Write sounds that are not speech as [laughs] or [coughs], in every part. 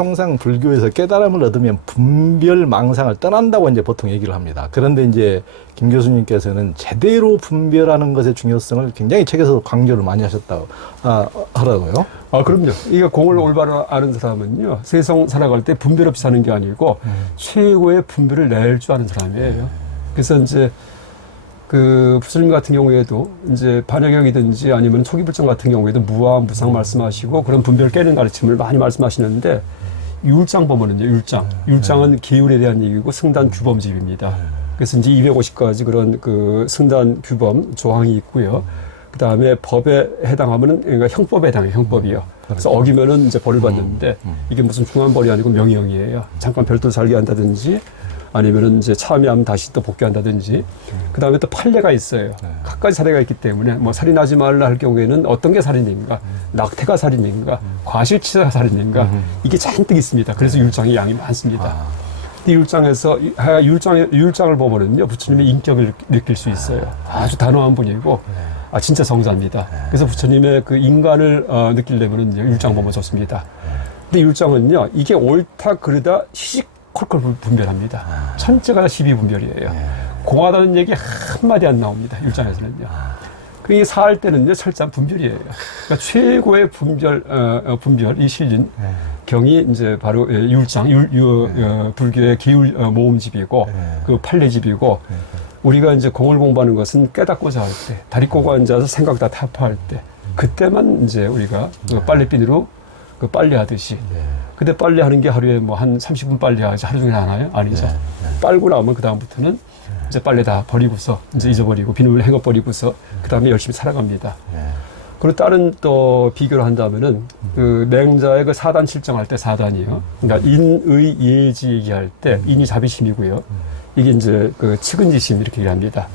통상 불교에서 깨달음을 얻으면 분별 망상을 떠난다고 이제 보통 얘기를 합니다. 그런데 이제 김 교수님께서는 제대로 분별하는 것의 중요성을 굉장히 책에서 강조를 많이 하셨다고 아, 하더라고요. 아, 그럼요. 이게 공을 올바로 아는 사람은요, 세상 살아갈 때 분별 없이 사는 게 아니고, 최고의 분별을 낼 줄 아는 사람이에요. 그래서 이제, 그, 부처님 같은 경우에도, 이제, 반야경이든지 아니면 초기불정 같은 경우에도 무와 무상 말씀하시고, 그런 분별 깨는 가르침을 많이 말씀하시는데, 율장 보면은요, 율장. 율장은 기울에 대한 얘기고, 승단 규범집입니다. 그래서 이제 250가지 그런 그 승단 규범 조항이 있고요. 그 다음에 법에 해당하면은 그러니까 형법에 해당해요. 형법이요. 그래서 어기면은 이제 벌을 받는데 이게 무슨 중한 벌이 아니고 명령이에요. 잠깐 별도 살게 한다든지 아니면은 이제 참여하면 다시 또 복귀한다든지. 그 다음에 또 판례가 있어요. 각가지 사례가 있기 때문에 뭐 살인하지 말라 할 경우에는 어떤 게 살인인가, 낙태가 살인인가, 과실치사가 살인인가? 이게 잔뜩 있습니다. 그래서 율장이 양이 많습니다. 이 율장에서 이- 하여 율장 율장을 보면은요 부처님의 인격을 느낄 수 있어요. 아주 단호한 분이고 아 진짜 정자입니다. 그래서 부처님의 그 인간을 어, 느끼려면은 율장 보면 좋습니다. 근데 율장은요 이게 옳다 그르다 시시 콜콜 분- 분별합니다. 천체가 다 시비 분별이에요. 공하다는 얘기 한 마디 안 나옵니다. 율장에서는요. 그게 사할 때는요 철저한 분별이에요. 그러니까 최고의 분별 어, 어, 분별 이 실린 경이 이제 바로 예, 율장 율, 유, 어, 불교의 기율 어, 모음집이고 그 판례집이고 우리가 이제 공을 공부하는 것은 깨닫고자 할 때 다리 꼬고 앉아서 생각 다 타파할 때 그때만 이제 우리가 그 빨래비누로 그 빨래하듯이 근데 빨래 하는 게 하루에 뭐 한 30분 빨래 하지 하루 종일 하나요? 아니죠. 빨고 나오면 그 다음부터는 이제 빨래 다 버리고서 이제 잊어버리고 비누를 헹궈 버리고서 그 다음에 열심히 살아갑니다. 그리고 다른 또 비교를 한다면은 그 맹자의 그 사단 실정할 때 사단이요. 그러니까 인의 예지 얘기할 때 인이 자비심이고요. 이게 이제 그 측은지심 이렇게 얘기합니다.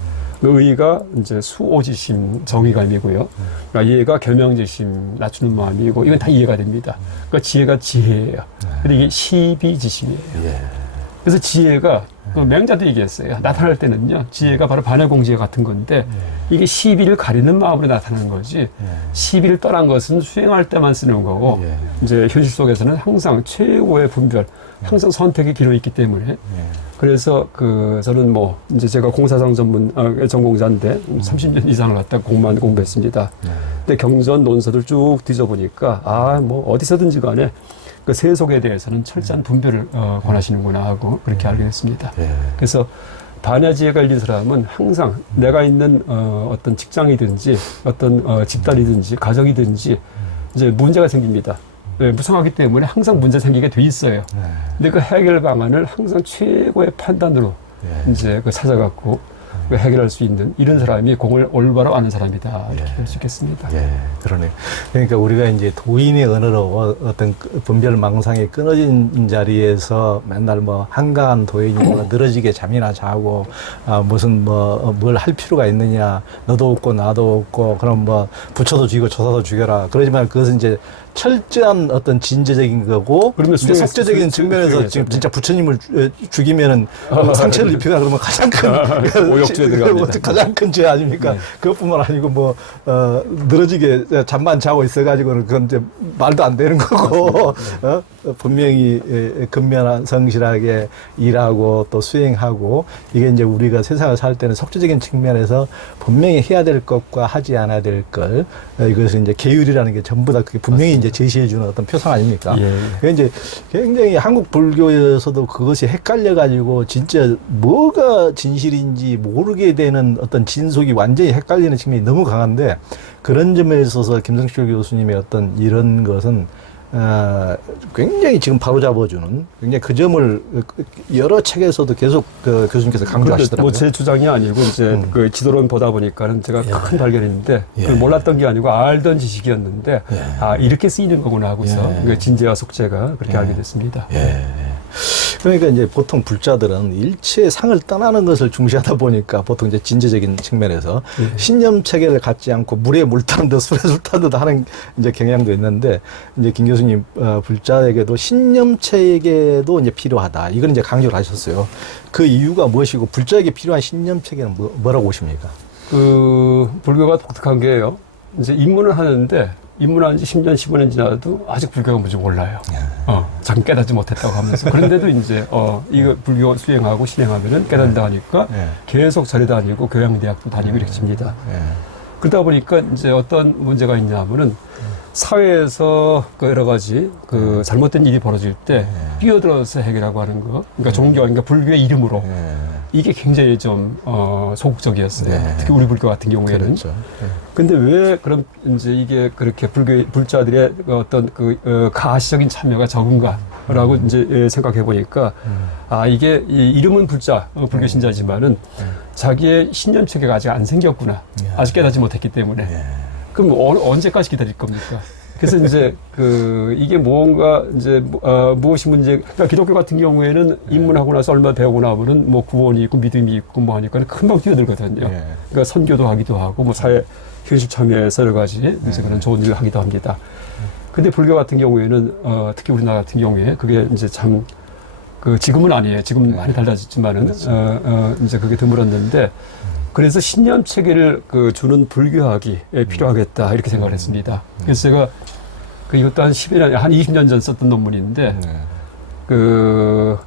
그 의가 이제 수오지심 정의감이고요. 그러니까 예가 결명지심 낮추는 마음이고 이건 다 이해가 됩니다. 그러니까 지혜가 지혜예요. 근데 이게 시비지심이에요. 그래서 지혜가 그 맹자도 얘기했어요. 나타날 때는요, 지혜가 바로 반야공지혜 같은 건데 이게 시비를 가리는 마음으로 나타나는 거지. 시비를 떠난 것은 수행할 때만 쓰는 거고 예. 이제 현실 속에서는 항상 최고의 분별, 항상 선택의 기로 있기 때문에 그래서 그 저는 뭐 이제 제가 공사장 전문 어, 전공자인데 30년 이상을 갖다 공만 공부했습니다. 근데 경전 논서들 쭉 뒤져보니까 아 뭐 어디서든지 간에 그 세속에 대해서는 철저한 분별을 어, 권하시는구나 하고 그렇게 알게 됐습니다. 그래서 반야지혜가 열린 사람은 항상 내가 있는 어, 어떤 직장이든지 어떤 어, 집단이든지 가정이든지 이제 문제가 생깁니다. 네, 무상하기 때문에 항상 문제 생기게 돼 있어요. 근데 그 해결 방안을 항상 최고의 판단으로 이제 그 찾아갖고 그 해결할 수 있는 이런 사람이 공을 올바로 아는 사람이다 이렇게 할수 있겠습니다. 예, 그러네요. 그러니까 우리가 이제 도인의 언어로 어- 어떤 그 분별 망상이 끊어진 자리에서 맨날 뭐 한가한 도인이 뭐 [coughs] 늘어지게 잠이나 자고 아, 무슨 뭐 뭘 할 필요가 있느냐 너도 없고 나도 없고 그럼 뭐 부처도 죽이고 조사도 죽여라 그러지만 그것은 이제 철저한 어떤 진저적인 거고 그러면 수행했- 속죄적인 수- 측면에서 수행했죠. 지금 진짜 부처님을 주- 죽이면은 뭐 상처를 입히거나 그러면 가장 큰 오역죄에 들어갑니다. 가장 큰 죄 아닙니까? 네. 그것뿐만 아니고 뭐 어, 늘어지게 잠만 자고 있어가지고는 그건 이제 말도 안 되는 거고 어? 분명히 예, 근면한 성실하게 일하고 또 수행하고 이게 이제 우리가 세상을 살 때는 속죄적인 측면에서 분명히 해야 될 것과 하지 않아야 될 걸 이것을 이제 계율이라는 게 전부 다 그게 분명히 이제 제시해 주는 어떤 표상 아닙니까? 예. 이제 굉장히 한국 불교에서도 그것이 헷갈려 가지고 진짜 뭐가 진실인지 모르게 되는 어떤 진속이 완전히 헷갈리는 측면이 너무 강한데 그런 점에 있어서 김성철 교수님의 어떤 이런 것은 어, 굉장히 지금 바로잡아주는 굉장히 그 점을 여러 책에서도 계속 그 교수님께서 강조하시더라고요. 뭐 제 주장이 아니고 이제 음. 그 지도론 보다 보니까는 제가 큰 발견했는데 예. 몰랐던 게 아니고 알던 지식이었는데 예. 아 이렇게 쓰이는 거구나 하고서 예. 그 진재와 속재가 그렇게 예. 알게 됐습니다. 예. 그러니까 이제 보통 불자들은 일체의 상을 떠나는 것을 중시하다 보니까 보통 이제 진제적인 측면에서 예. 신념 체계를 갖지 않고 물에 물 타는 듯 술에 술 타는 듯 하는 이제 경향도 있는데 이제 김 교수님 어, 불자에게도 신념 체계도 이제 필요하다. 이걸 이제 강조를 하셨어요. 그 이유가 무엇이고 불자에게 필요한 신념 체계는 뭐, 뭐라고 보십니까? 그 불교가 독특한 게요. 이제 입문을 하는데 입문한 지 10년, 15년 지나도 아직 불교가 뭔지 몰라요. 어, 잠 깨닫지 못했다고 하면서. 그런데도 이제, 어, 이거 불교 수행하고 실행하면은 깨닫는다 하니까 예. 계속 절에 다니고 교양대학도 다니고 이렇게 집니다. 예. 그러다 보니까 이제 어떤 문제가 있냐면은 사회에서 그 여러 가지 그 잘못된 일이 벌어질 때 뛰어들어서 해결하고 하는 거. 그러니까 종교, 그러니까 불교의 이름으로 예. 이게 굉장히 좀, 어, 소극적이었어요. 네. 특히 우리 불교 같은 경우에는. 그렇죠. 예. 근데 왜 그럼 이제 이게 그렇게 불교 불자들의 어떤 그 어, 가시적인 참여가 적은가라고 이제 예, 생각해 보니까 아 이게 이 이름은 불자 어, 불교 신자지만은 자기의 신념 체계가 아직 안 생겼구나 예. 아직 깨닫지 못했기 때문에 예. 그럼 어, 언제까지 기다릴 겁니까? 그래서 이제 그 이게 뭔가 이제 뭐, 어, 무엇이 문제? 그러니까 기독교 같은 경우에는 입문하고 나서 얼마 배우고 나면은 뭐 구원이 있고 믿음이 있고 뭐 하니까 금방 뛰어들거든요. 예. 그러니까 선교도 하기도 하고 뭐 사회 현실 참여해서 여러 가지 네. 이제 그런 좋은 일을 하기도 합니다. 근데 불교 같은 경우에는 어, 특히 우리나라 같은 경우에 그게 이제 참 그 지금은 아니에요. 지금 네. 많이 달라졌지만은 그렇죠. 어, 어, 이제 그게 드물었는데 그래서 신념 체계를 그 주는 불교학이 음. 필요하겠다 이렇게 생각을 했습니다. 그래서 제가 그 이것도 한 10년, 한 20년 전 썼던 논문인데 예. 그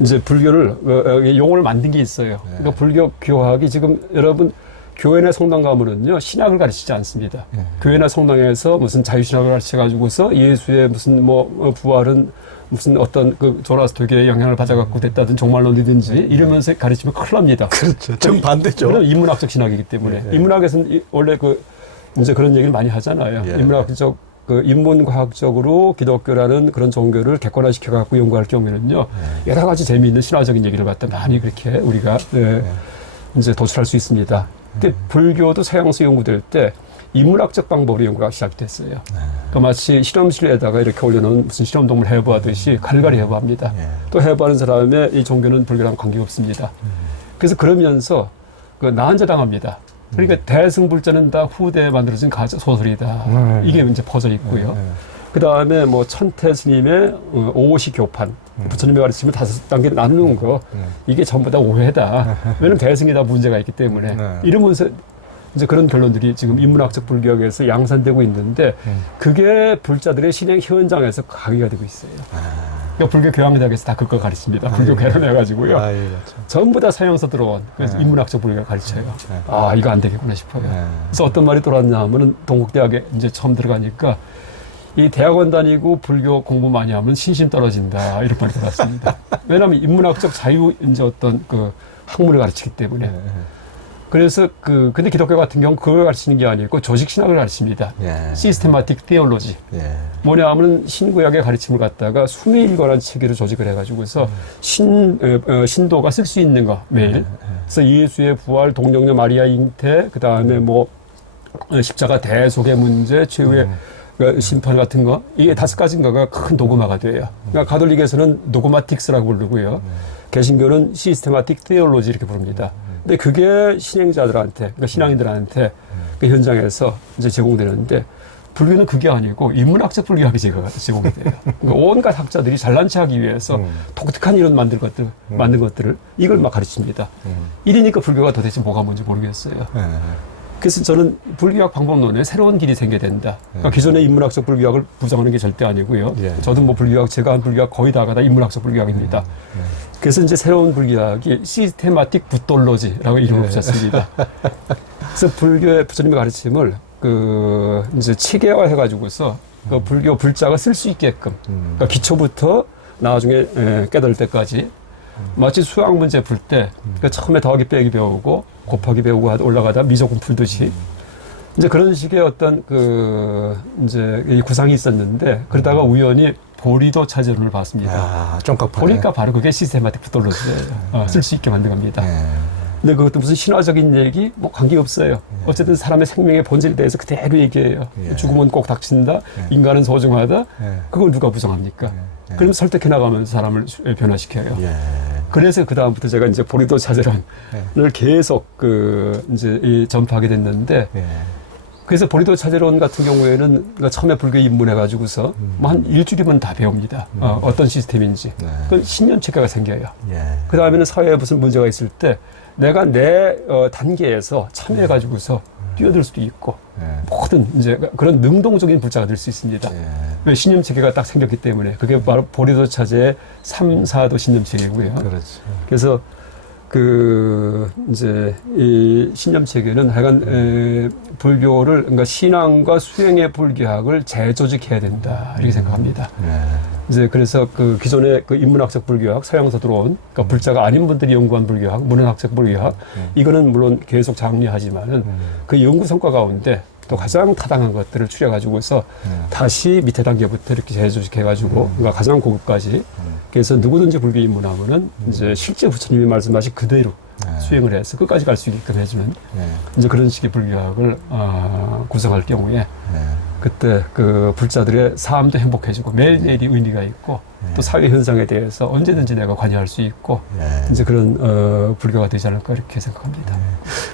이제 불교를 어, 어, 용어를 만든 게 있어요. 그러니까 불교 교학이 지금 여러분 교회나 성당 가면은요 신학을 가르치지 않습니다. 예. 교회나 성당에서 무슨 자유신학을 가르쳐 가지고서 예수의 무슨 뭐 어, 부활은 무슨 어떤 그 조라스토교의 영향을 받아갖고 됐다든 종말론이든지 이러면서 가르치면 큰일 납니다. 그렇죠. 정반대죠. 왜냐면 인문학적 신학이기 때문에 예. 인문학에서는 이- 원래 그 이제 그런 얘기를 많이 하잖아요. 예. 인문학적 그 인문과학적으로 기독교라는 그런 종교를 객관화시켜 갖고 연구할 경우에는요 예. 여러 가지 재미있는 신화적인 얘기를 갖다 많이 그렇게 우리가 예, 이제 도출할 수 있습니다. 근데 불교도 서양서 연구될 때 인문학적 방법으로 연구가 시작됐어요. 그러니까 마치 실험실에다가 이렇게 올려놓은 무슨 실험동물 해부하듯이 갈갈이 해부합니다. 예. 또 해부하는 사람의 이 종교는 불교랑 관계 없습니다. 그래서 그러면서 그 나한자당합니다. 그러니까 대승불자는 다 후대에 만들어진 가짜 소설이다. 음. 이게 이제 퍼져 있고요. 예. 그 다음에 뭐 천태 스님의 어, 오시 교판, 부처님의 가르침을 다섯 단계 나누는 거, 이게 전부 다 오해다. 왜냐면 대승이 다 문제가 있기 때문에. 네. 이러면서 이제 그런 결론들이 지금 인문학적 불교학에서 양산되고 있는데 그게 불자들의 실행 현장에서 가기가 되고 있어요. 그러니까 불교 교양대학에서 다 그거 가르칩니다. 불교 개론해가지고요. 아, 예, 그렇죠. 전부 다 서양서 들어온 그래서 네. 인문학적 불교가 가르쳐요. 네. 아 이거 안 되겠구나 싶어요. 예. 그래서 어떤 말이 돌았냐 하면은 동국대학에 이제 처음 들어가니까 이 대학원 다니고 불교 공부 많이 하면 신심 떨어진다 이런 말이 돌았습니다. [laughs] 왜냐하면 인문학적 자유 이제 어떤 그 학문을 가르치기 때문에 그래서 그 근데 기독교 같은 경우 그걸 가르치는 게 아니고 조직 신학을 가르칩니다. 예. 시스테마틱 테올로지 예. 뭐냐 하면 신구약의 가르침을 갖다가 수매일관한 체계로 조직을 해 가지고서 신 어, 어, 신도가 쓸 수 있는 거 매일 그래서 예수의 부활, 동정녀 마리아 잉태, 그 다음에 뭐 어, 십자가 대속의 문제, 최후의 그 심판 같은 거 이게 다섯 가지인가가 큰 도그마가 돼요. 그러니까 가톨릭에서는 도그마틱스라고 부르고요. 개신교는 시스테마틱 테올로지 이렇게 부릅니다. 근데 그게 신행자들한테, 그러니까 신앙인들한테 그 현장에서 이제 제공되는데 불교는 그게 아니고 인문학적 불교학이 제가 제공이 돼요. 그러니까 온갖 학자들이 잘난 체하기 위해서 음. 독특한 이런 만들 것들, 만든 것들을 이걸 막 가르칩니다. 이러니까 불교가 도대체 뭐가 뭔지 모르겠어요. 예. 그래서 저는 불교학 방법론에 새로운 길이 생겨야 된다. 그러니까 기존의 인문학적 불교학을 부정하는 게 절대 아니고요. 예. 저도 뭐 불교학, 제가 한 불교학 거의 다가 다 인문학적 불교학입니다. 그래서 이제 새로운 불교학이 시스테마틱 부돌로지라고 이름을 붙였습니다. [laughs] 그래서 불교의 부처님의 가르침을 그 이제 체계화 해가지고서 그 불교 불자가 쓸 수 있게끔 그러니까 기초부터 나중에 에, 깨달을 때까지 마치 수학 문제 풀 때 그러니까 처음에 더하기 빼기 배우고 곱하기 배우고 올라가다 미적분 풀듯이 이제 그런 식의 어떤 그 이제 이 구상이 있었는데 그러다가 우연히 보리도 차지론을 봤습니다. 아, 쫑깍 보니까 바로 그게 시스테마틱 부돌로지예요. 어, 쓸수 있게 만든 겁니다. 예. 근데 그것도 무슨 신화적인 얘기 뭐 관계 없어요. 어쨌든 사람의 생명의 본질에 대해서 그대로 얘기해요. 예. 죽으면 꼭 닥친다. 인간은 소중하다. 예. 그걸 누가 부정합니까? 예. 그럼 설득해 나가면서 사람을 수- 변화시켜요. 예. 그래서 그 다음부터 제가 이제 보리도 차제론을 계속 그 이제 이 전파하게 됐는데 예. 그래서 보리도 차제론 같은 경우에는 그러니까 처음에 불교 입문해 가지고서 뭐한 일주일이면 다 배웁니다. 어, 어떤 시스템인지. 네. 그 신념 체계가 생겨요. 예. 그 다음에는 사회에 무슨 문제가 있을 때 내가 내 어, 단계에서 참여해 가지고서 뛰어들 수도 있고 예. 모든 이제 그런 능동적인 불자가 될 수 있습니다. 예. 왜 신념 체계가 딱 생겼기 때문에 그게 바로 보리도 차제의 3, 4도 신념 체계고요. 그렇죠. 그래서 그 이제 이 신념 체계는 하여간 에, 불교를 그러니까 신앙과 수행의 불교학을 재조직해야 된다 이렇게 생각합니다. 예. 이제 그래서 그 기존의 그 인문학적 불교학 서양에서 들어온 그러니까 불자가 아닌 분들이 연구한 불교학, 문헌학적 불교학 이거는 물론 계속 장려하지만은 그 연구 성과 가운데 또 가장 타당한 것들을 추려가지고서 다시 밑에 단계부터 이렇게 재조직해가지고 그러니까 가장 고급까지 그래서 누구든지 불교 입문하면은 이제 실제 부처님이 말씀하신 그대로 네. 수행을 해서 끝까지 갈 수 있게끔 해주는 예. 이제 그런 식의 불교학을 아, 구성할 경우에 예. 그때 그 불자들의 삶도 행복해지고 매일매일이 의미가 있고 또 사회 현상에 대해서 언제든지 내가 관여할 수 있고 예. 이제 그런 어, 불교가 되지 않을까 이렇게 생각합니다.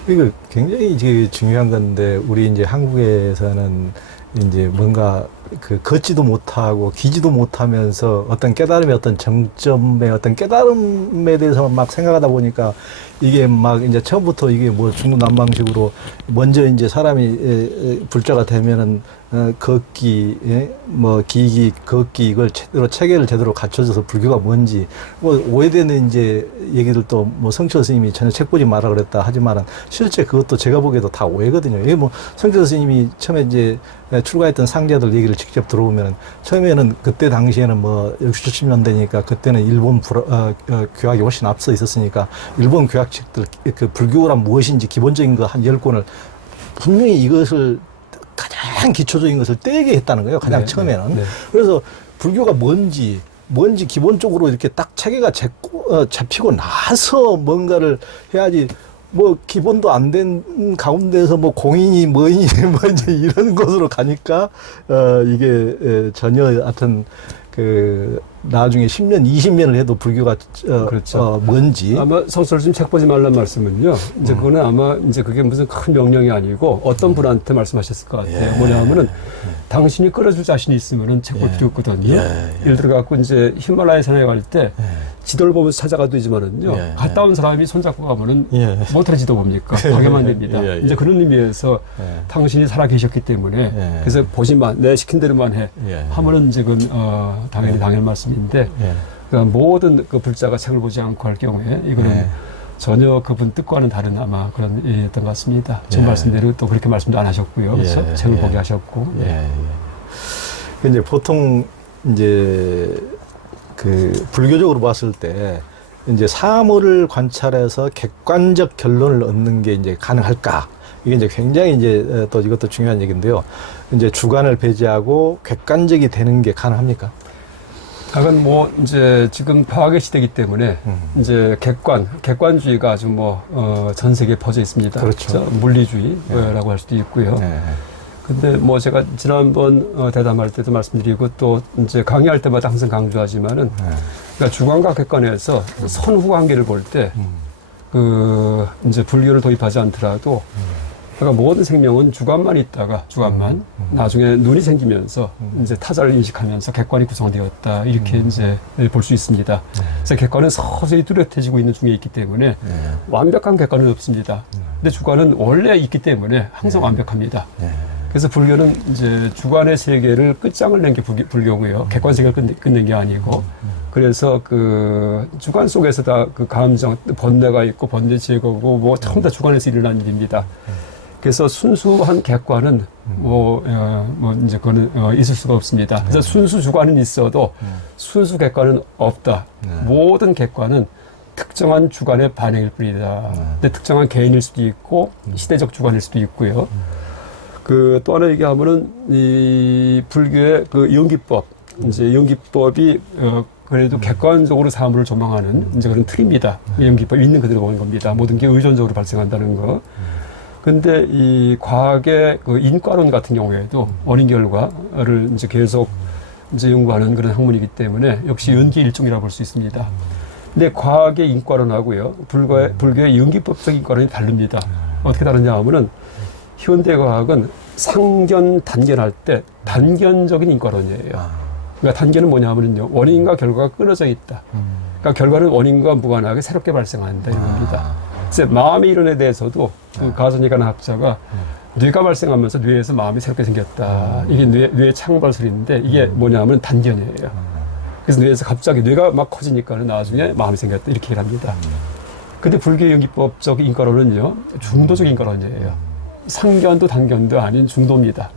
이거 굉장히 이제 중요한 건데 우리 이제 한국에서는 이제 뭔가 그 걷지도 못하고 기지도 못하면서 어떤 깨달음의 어떤 정점의 어떤 깨달음에 대해서 막 생각하다 보니까 이게 막 이제 처음부터 이게 뭐 중구난방식으로 먼저 이제 사람이 불자가 되면은 어, 걷기, 예? 뭐 기기, 걷기 이걸 제대로 체계를 제대로 갖춰줘서 불교가 뭔지 뭐 오해되는 이제 얘기들도 뭐 성철 스님이 전혀 책 보지 마라 그랬다 하지만은 실제 그것도 제가 보기에도 다 오해거든요. 이게 뭐 성철 스님이 처음에 이제 출가했던 상자들 얘기를 직접 들어보면 처음에는 그때 당시에는 뭐 60, 70년대니까 그때는 일본 불, 어, 어, 교학이 훨씬 앞서 있었으니까 일본 교학책들 그 불교란 무엇인지 기본적인 거 한 열권을 분명히 이것을 가장 기초적인 것을 떼게 했다는 거예요. 가장 네, 처음에는. 네, 네. 그래서 불교가 뭔지 뭔지 기본적으로 이렇게 딱 체계가 잡고, 어, 잡히고 나서 뭔가를 해야지 뭐 기본도 안 된 가운데서 뭐 공인이 뭐이니 뭐 이제 이런 것으로 가니까 어 이게 에, 전혀 하여튼 그 나중에 10년 20년을 해도 불교가 어, 그렇죠. 어, 뭔지 아마 성철님 책 보지 말란 말씀은요. 이제 그거는 아마 이제 그게 무슨 큰 명령이 아니고 어떤 분한테 말씀하셨을 것 같아요. 예. 뭐냐면은 당신이 끌어줄 자신이 있으면은 책볼 예. 필요 없거든요. 예, 예. 예를 들어 갖고 이제 히말라야 산에 갈때 예. 지도를 보면서 찾아가도 되지만은요. 예. 갔다 온 사람이 손잡고 가면은 예. 못할 지도 봅니까? 가게만 됩니다. 예, 예. 이제 그런 의미에서 예. 당신이 살아 계셨기 때문에 예. 그래서 보지만 내 시킨 대로만 해. 예. 하면은 지금 어, 당연히 당연 말씀인데 예. 그러니까 모든 그 불자가 책을 보지 않고 할 경우에 이거는 네. 전혀 그분 뜻과는 다른 아마 그런 일이었던 것 같습니다. 전 예. 말씀대로 또 그렇게 말씀도 안 하셨고요. 예, 서- 책을 예. 보게 하셨고. 예, 예. 근데 보통 이제 그 불교적으로 봤을 때 이제 사물을 관찰해서 객관적 결론을 얻는 게 이제 가능할까? 이게 이제 굉장히 이제 또 이것도 중요한 얘기인데요. 이제 주관을 배제하고 객관적이 되는 게 가능합니까? 하여간 뭐 이제 지금 과학의 시대이기 때문에 음. 이제 객관, 객관주의가 아주 뭐, 어, 전 세계에 퍼져 있습니다. 그렇죠. 물리주의라고 할 수도 있고요. 네. 근데 뭐 제가 지난번 어, 대담할 때도 말씀드리고 또 이제 강의할 때마다 항상 강조하지만은 네. 그러니까 주관과 객관에서 선후 관계를 볼때 음. 그 이제 분류를 도입하지 않더라도 그러니까 모든 생명은 주관만 있다가 주관만 나중에 눈이 생기면서 이제 타자를 인식하면서 객관이 구성되었다 이렇게 이제 볼 수 있습니다. 그래서 객관은 서서히 뚜렷해지고 있는 중에 있기 때문에 네. 완벽한 객관은 없습니다. 근데 주관은 원래 있기 때문에 항상 완벽합니다. 네. 그래서 불교는 이제 주관의 세계를 끝장을 낸 게 불교고요. 객관 세계를 끝낸 게 아니고. 그래서 그 주관 속에서 다 그 감정, 번뇌가 있고 번뇌 제거고 뭐 전부 다 주관에서 일어난 일입니다. 그래서 순수한 객관은 뭐, 어, 뭐 이제 그거는 어, 있을 수가 없습니다. 그래서 순수 주관은 있어도 순수 객관은 없다. 네. 모든 객관은 특정한 주관의 반응일 뿐이다. 근데 특정한 개인일 수도 있고 시대적 주관일 수도 있고요. 그 또 하나 얘기하면은 이 불교의 그 연기법 이제 연기법이 어 그래도 객관적으로 사물을 조망하는 이제 그런 틀입니다. 이 연기법 있는 그대로 보는 겁니다. 모든 게 의존적으로 발생한다는 거. 근데 이 과학의 그 인과론 같은 경우에도 원인 결과를 이제 계속 이제 연구하는 그런 학문이기 때문에 역시 연기 일종이라고 볼수 있습니다. 근데 과학의 인과론하고요, 불교의, 불교의 연기법적 인과론이 다릅니다. 어떻게 다르냐 하면은 현대 과학은 상견 단견할 때 단견적인 인과론이에요. 아. 그러니까 단견은 뭐냐 하면요, 원인과 결과가 끊어져 있다. 그러니까 결과는 원인과 무관하게 새롭게 발생한다 이런 겁니다. 그래서 마음의 이론에 대해서도 그 가선이가는 학자가 뇌가 발생하면서 뇌에서 마음이 새롭게 생겼다. 음. 이게 뇌, 뇌 창발설인데 이게 뭐냐면 단견이에요. 그래서 뇌에서 갑자기 뇌가 막 커지니까는 나중에 마음이 생겼다. 이렇게 얘기를 합니다. 근데 불교 연기법적 인과론은요, 중도적 인과론이에요. 상견도 단견도 아닌 중도입니다.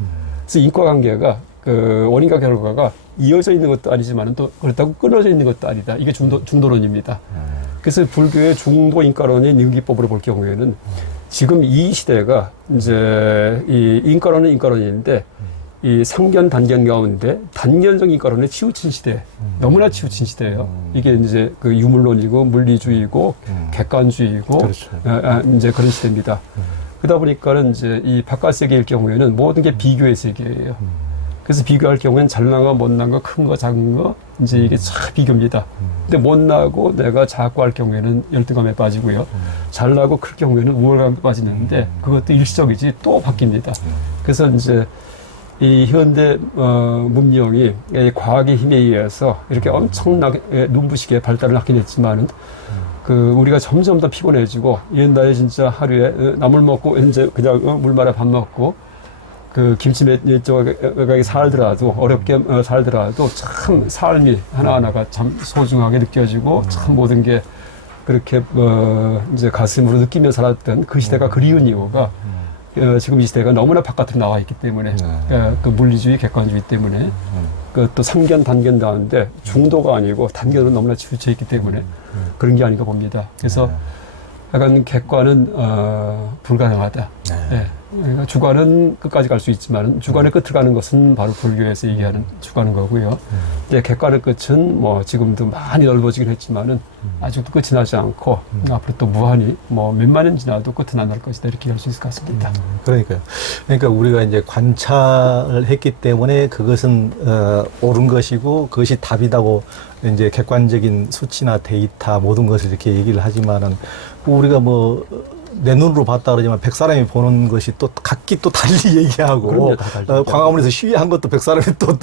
그래서 인과관계가 그 원인과 결과가 이어져 있는 것도 아니지만 또 그렇다고 끊어져 있는 것도 아니다. 이게 중도, 중도론입니다. 그래서 불교의 중도 인과론의 능기법으로 볼 경우에는 지금 이 시대가 이제 이 인과론은 인과론인데 이 상견 단견 가운데 단견적 인과론에 치우친 시대, 너무나 치우친 시대예요. 이게 이제 그 유물론이고 물리주의고 객관주의고 그렇죠. 아, 아, 이제 그런 시대입니다. 그러다 보니까는 이제 이 바깥 세계일 경우에는 모든 게 비교의 세계예요. 그래서 비교할 경우에는 잘난 거, 못난 거, 큰 거, 작은 거, 이제 이게 참 비교입니다. 근데 못나고 내가 작고 할 경우에는 열등감에 빠지고요. 잘나고 클 경우에는 우월감에 빠지는데 그것도 일시적이지 또 바뀝니다. 그래서 이제 이 현대 어, 문명이 이 과학의 힘에 의해서 이렇게 엄청나게 예, 눈부시게 발달을 하긴 했지만은 그 우리가 점점 더 피곤해지고 옛날에 진짜 하루에 어, 나물 먹고 이제 그냥 어, 물 말아 밥 먹고 그 김치 몇 조각에 살더라도 어렵게 어, 살더라도 참 삶이 하나하나가 참 소중하게 느껴지고 참 모든 게 그렇게 어 이제 가슴으로 느끼며 살았던 그 시대가 그리운 이유가 어, 지금 이 시대가 너무나 바깥으로 나와 있기 때문에 어, 그 물리주의 객관주의 때문에 그또 상견 단견 다는데 중도가 아니고 단견은 너무나 치우쳐 있기 때문에 그런 게 아닌가 봅니다. 그래서 약간 객관은 어, 불가능하다. 예. 그러니까 주관은 끝까지 갈 수 있지만 주관의 끝을 가는 것은 바로 불교에서 얘기하는 주관인 거고요. 근데 객관의 끝은 뭐 지금도 많이 넓어지긴 했지만은 아직도 끝이 나지 않고 앞으로 또 무한히 뭐 몇만 년 지나도 끝은 안 날 것이다 이렇게 할 수 있을 것 같습니다. 그러니까요. 그러니까 우리가 이제 관찰을 했기 때문에 그것은 어, 옳은 것이고 그것이 답이다고 이제 객관적인 수치나 데이터 모든 것을 이렇게 얘기를 하지만은 우리가 뭐 내 눈으로 봤다 그러지만 백 사람이 보는 것이 또 각기 또 달리 [laughs] 얘기하고 어. 광화문에서 시위한 것도 백 사람이 또.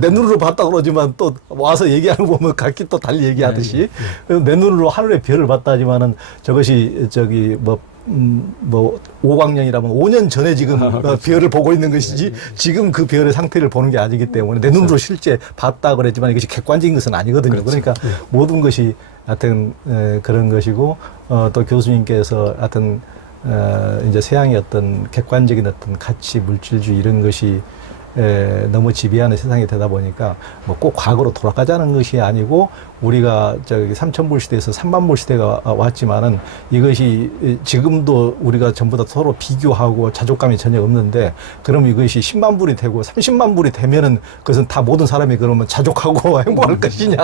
내 눈으로 봤다 그러지만 또 와서 얘기하는 거 보면 각기 또 달리 얘기하듯이 네, 내 눈으로 하늘의 별을 봤다 하지만은 저것이 저기 뭐 음, 뭐, 5광년이라면 5년 전에 지금 아, 어, 그렇죠. 별을 보고 있는 것이지 지금 그 별의 상태를 보는 게 아니기 때문에 내 눈으로 실제 봤다 그랬지만 이것이 객관적인 것은 아니거든요. 그러니까 모든 것이 하여튼 에, 그런 것이고 어, 또 교수님께서 하여튼 어, 이제 서양의 어떤 객관적인 어떤 가치, 물질주의 이런 것이 에, 너무 지배하는 세상이 되다 보니까 뭐 꼭 과거로 돌아가자는 것이 아니고 우리가 저기 삼천불 시대에서 삼만불 시대가 왔지만은 이것이 지금도 우리가 전부 다 서로 비교하고 자족감이 전혀 없는데 그럼 이것이 10만 불이 되고 30만 불이 되면은 그것은 다 모든 사람이 그러면 자족하고 [laughs] 행복할 것이냐.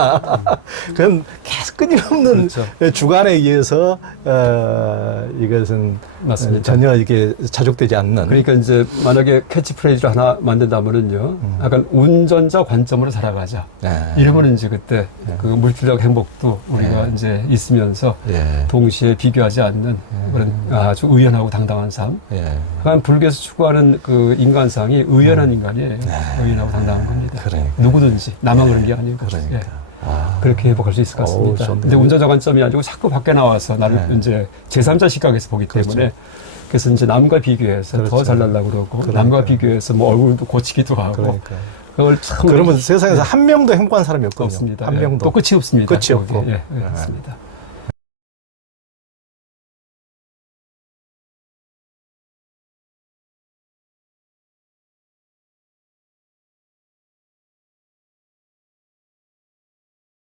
그건 계속 끊임없는 그렇죠. 주관에 의해서 어, 이것은 맞습니다. 전혀 이게 자족되지 않는 그러니까 이제 만약에 캐치프레이즈를 하나 만든다면은요, 약간 운전자 관점으로 살아가자. 네. 이러면 이제 그때 그 물질적 행복도 우리가 이제 있으면서 예. 동시에 비교하지 않는 그런 아주 의연하고 당당한 삶. 예. 약간 불교에서 추구하는 그 인간상이 의연한 인간이에요. 의연하고 당당한 겁니다. 그러니까. 누구든지 나만 그런 게 아니고 그러니까. 예. 아. 그렇게 회복할 수 있을 것 같습니다. 좋네요. 근데 운전자 관점이 아니고 자꾸 밖에 나와서 나를 네. 이제 제3자 시각에서 보기 때문에 그래서 이제 남과 비교해서 그렇죠. 더 잘나려고 그러고 그러니까요. 남과 비교해서 뭐 얼굴도 고치기도 하고 그러니까. 그걸 참 그러면 세상에서 한 명도 행복한 사람이 없거든요. 없습니다. 한 예. 명도. 또 끝이 없습니다. 끝이 없고. 예, 예, 네. 그렇습니다.